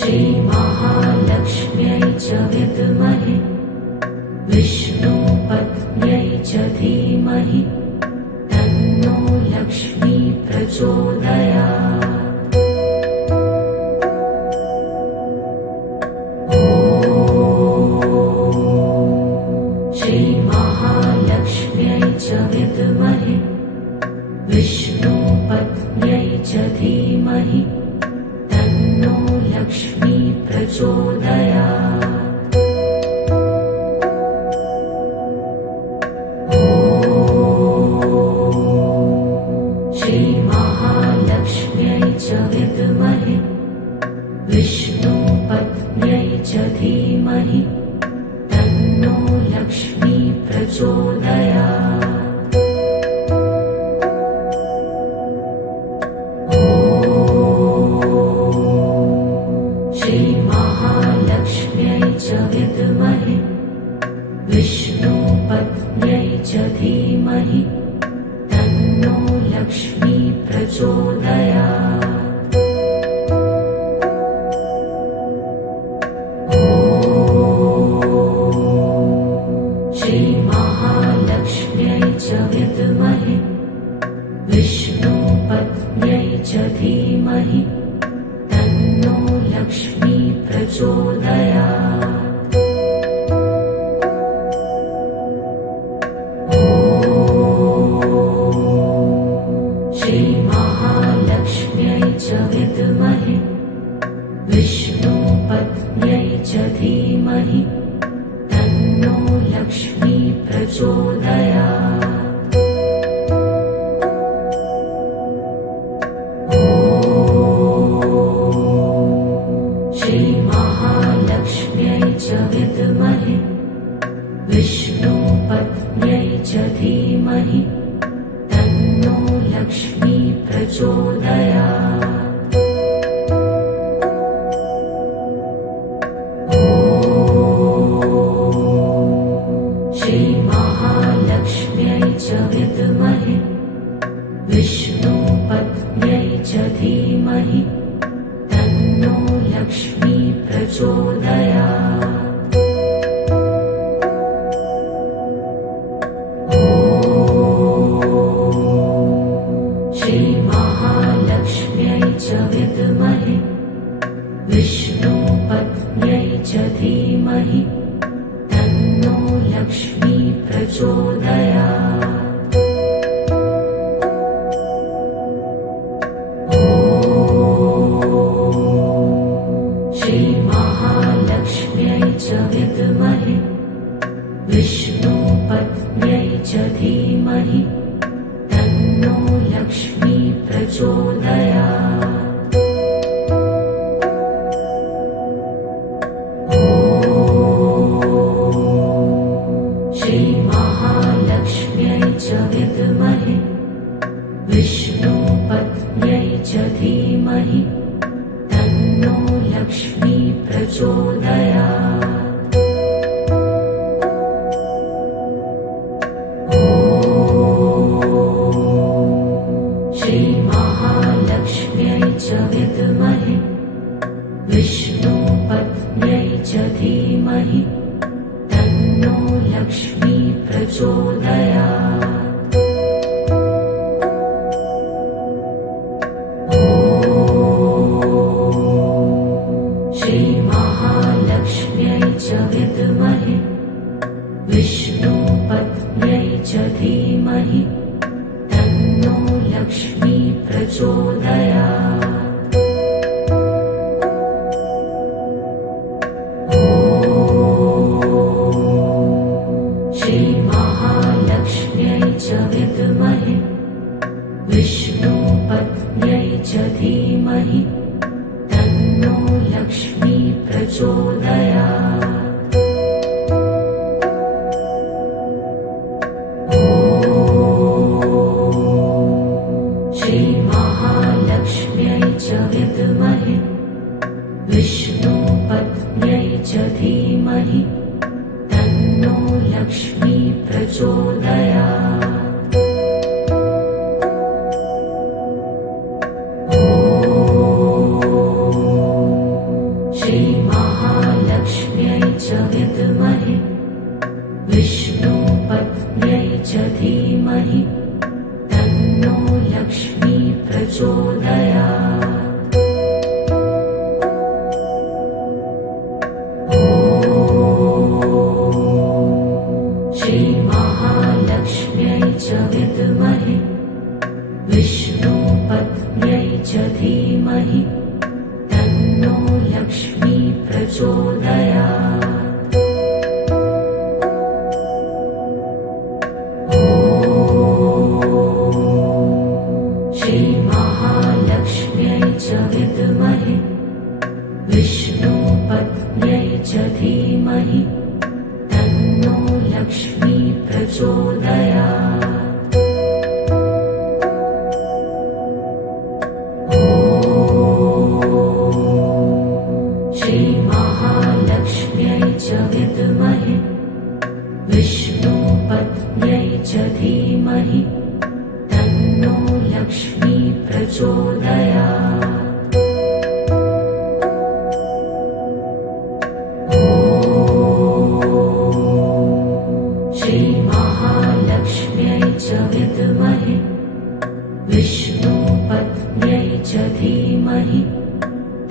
श्रीमहालक्ष्म्यै च विद्महे विष्णुपत्न्यै च धीमहि तन्नो लक्ष्मी प्रचोदयात्। ॐ श्रीमहालक्ष्म्यै च विद्महे विष्णुपत्न्यै च धीमहि तन्नो लक्ष्मी प्रचोदयात्। ॐ श्रीमहालक्ष्म्यै च विद्महे विष्णुपत्न्यै च धीमहि तन्नो लक्ष्मी प्रचोदयात्। ॐ श्रीमहालक्ष्म्यै च विद्महे विष्णुपत्न्यै च धीमहि तन्नो लक्ष्मी प्रचोदयात्। ॐ श्रीमहालक्ष्म्यै च विद्महे विष्णुपत्न्यै च धीमहि तन्नो लक्ष्मी प्रचोदयात्। ॐ श्रीमहालक्ष्म्यै च विद्महे विष्णुपत्न्यै च धीमहि तन्नो लक्ष्मी प्रचोदयात्। ॐ श्रीमहालक्ष्म्यै च विद्महे विष्णुपत्न्यै च धीमहि तन्नो लक्ष्मी प्रचोदयात्। ॐ श्रीमहालक्ष्म्यै च विद्महे विष्णुपत्न्यै च धीमहि तन्नो लक्ष्मी प्रचोदयात्। ॐ श्रीमहालक्ष्म्यै च विद्महे विष्णुपत्न्यै च धीमहि तन्नो लक्ष्मी प्रचोदयात्। ॐ श्रीमहालक्ष्म्यै च विद्महे विष्णुपत्न्यै च धीमहि तन्नो लक्ष्मी प्रचोदयात्। ॐ श्रीमहालक्ष्म्यै च विद्महे विष्णुपत्न्यै च धीमहि तन्नो लक्ष्मी प्रचोदयात्। ॐ श्रीमहालक्ष्म्यै च विद्महे विष्णुपत्न्यै च धीमहि तन्नो लक्ष्मी प्रचोदयात्। ॐ श्रीमहालक्ष्म्यै च विद्महे विष्णुपत्न्यै च धीमहि तन्नो लक्ष्मी प्रचोदयात्। ॐ श्रीमहालक्ष्म्यै च विद्महे विष्णुपत्न्यै च धीमहि तन्नो लक्ष्मी प्रचोदयात्। ॐ श्रीमहालक्ष्म्यै च विद्महे विष्णुपत्न्यै च धीमहि तन्नो लक्ष्मी प्रचोदयात्। ॐ श्रीमहालक्ष्म्यै च विद्महे विष्णुपत्न्यै च धीमहि तन्नो लक्ष्मी प्रचोदयात्। ॐ श्रीमहालक्ष्म्यै च विद्महे विष्णुपत्न्यै च धीमहि तन्नो लक्ष्मी प्रचोदयात्। ॐ श्रीमहालक्ष्म्यै च विद्महे विष्णुपत्न्यै च धीमहि तन्नो लक्ष्मी प्रचोदयात्। ॐ श्रीमहालक्ष्म्यै च विद्महे विष्णुपत्न्यै च धीमहि तन्नो लक्ष्मी प्रचोदयात्। ॐ श्रीमहालक्ष्म्यै च विद्महे विष्णुपत्न्यै च धीमहि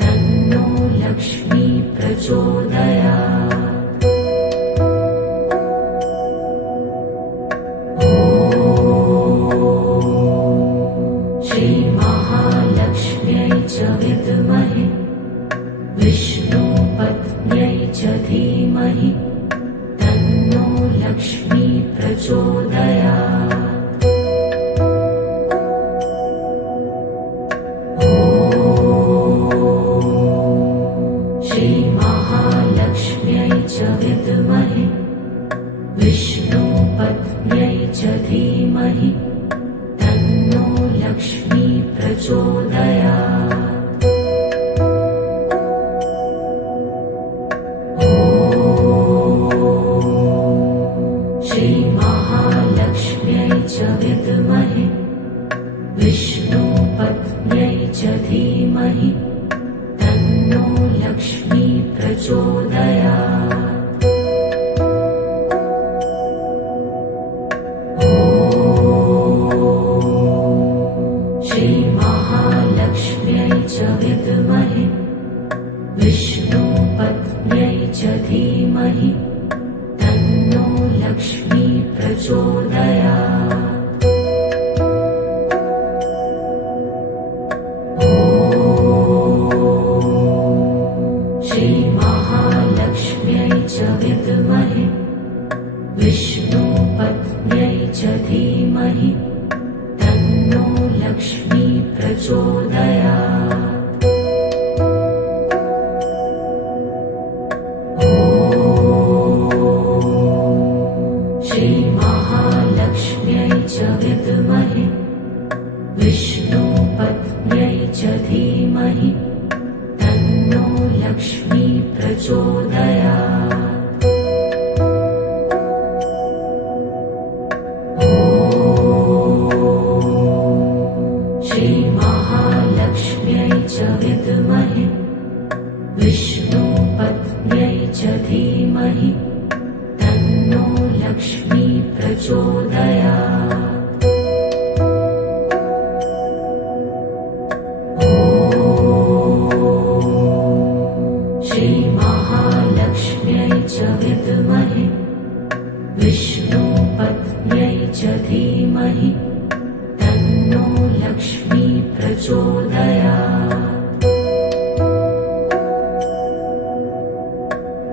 तन्नो लक्ष्मी प्रचोदयात्। ॐ श्रीमहालक्ष्म्यै च विद्महे विष्णुपत्न्यै च धीमहि तन्नो लक्ष्मी प्रचोदयात्। ॐ श्रीमहालक्ष्म्यै च विद्महे विष्णुपत्न्यै च धीमहि तन्नो लक्ष्मी प्रचोदयात्। ॐ श्रीमहालक्ष्म्यै च विद्महे विष्णुपत्न्यै च धीमहि तन्नो लक्ष्मी प्रचोदयात्। ॐ श्रीमहालक्ष्म्यै च विद्महे विष्णुपत्न्यै च धीमहि तन्नो लक्ष्मी प्रचोदयात्। ॐ श्रीमहालक्ष्म्यै च विद्महे विष्णुपत्न्यै च धीमहि तन्नो लक्ष्मी प्रचोदयात्। ॐ श्रीमहालक्ष्म्यै च विद्महे विष्णुपत्न्यै च च धीमहि तन्नो लक्ष्मी प्रचोदयात्। ॐ श्रीमहालक्ष्म्यै च विद्महे विष्णुपत्न्यै च धीमहि तन्नो लक्ष्मी प्रचोदयात्। ॐ श्रीमहालक्ष्म्यै च विद्महे विष्णुपत्न्यै च धीमहि तन्नो लक्ष्मी प्रचोदयात्।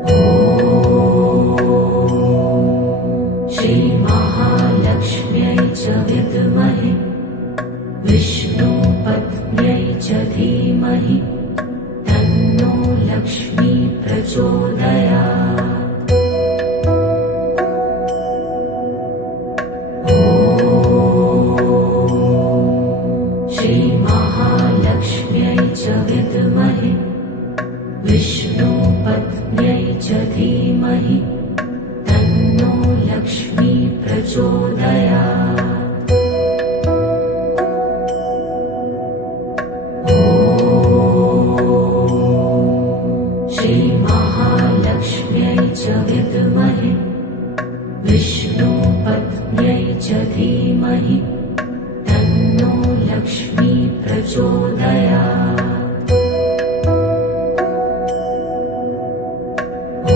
ॐ श्रीमहालक्ष्म्यै च विद्महे विष्णुपत्न्यै च धीमहि तन्नो लक्ष्मी प्रचोदयात्। ॐ श्रीमहालक्ष्म्यै च विद्महे विष्णुपत्न्यै च धीमहि तन्नो लक्ष्मी प्रचोदयात्। ॐ श्रीमहालक्ष्म्यै च विद्महे विष्णुपत्न्यै च धीमहि तन्नो लक्ष्मी प्रचोदयात्। ॐ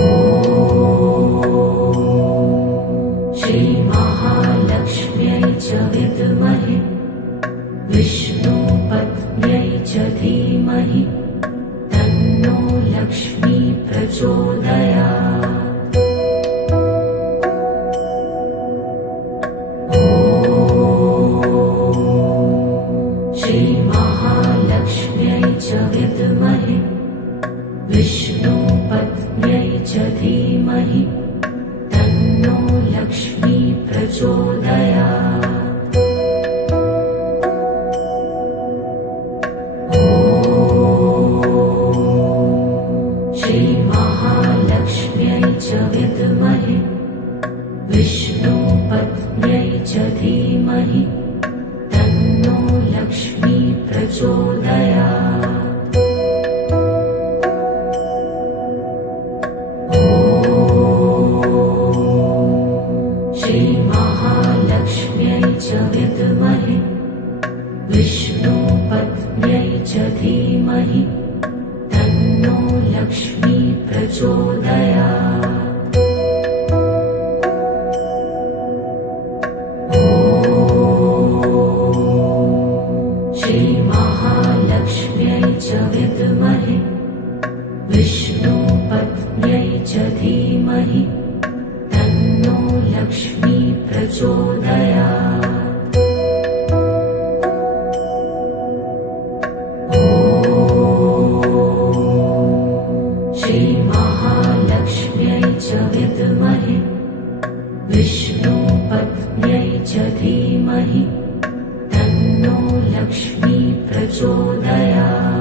श्रीमहालक्ष्म्यै च विद्महे विष्णुपत्न्यै च धीमहि तन्नो लक्ष्मी प्रचोदयात्। ॐ श्रीमहालक्ष्म्यै च विद्महे विष्णुपत्न्यै च धीमहि तन्नो लक्ष्मी प्रचोदयात्। ॐ श्रीमहालक्ष्म्यै च विद्महे विष्णुपत्न्यै च धीमहि तन्नो लक्ष्मी प्रचोदयात्। ॐ श्रीमहालक्ष्म्यै च विद्महे विष्णुपत्न्यै च धीमहि तन्नो लक्ष्मी प्रचोदयात्। ॐ श्रीमहालक्ष्म्यै च विद्महे विष्णुपत्न्यै च धीमहि तन्नो लक्ष्मी प्रचोदयात्। ॐ श्रीमहालक्ष्म्यै च विद्महे विष्णुपत्न्यै च धीमहि तन्नो लक्ष्मी प्रचोदयात्।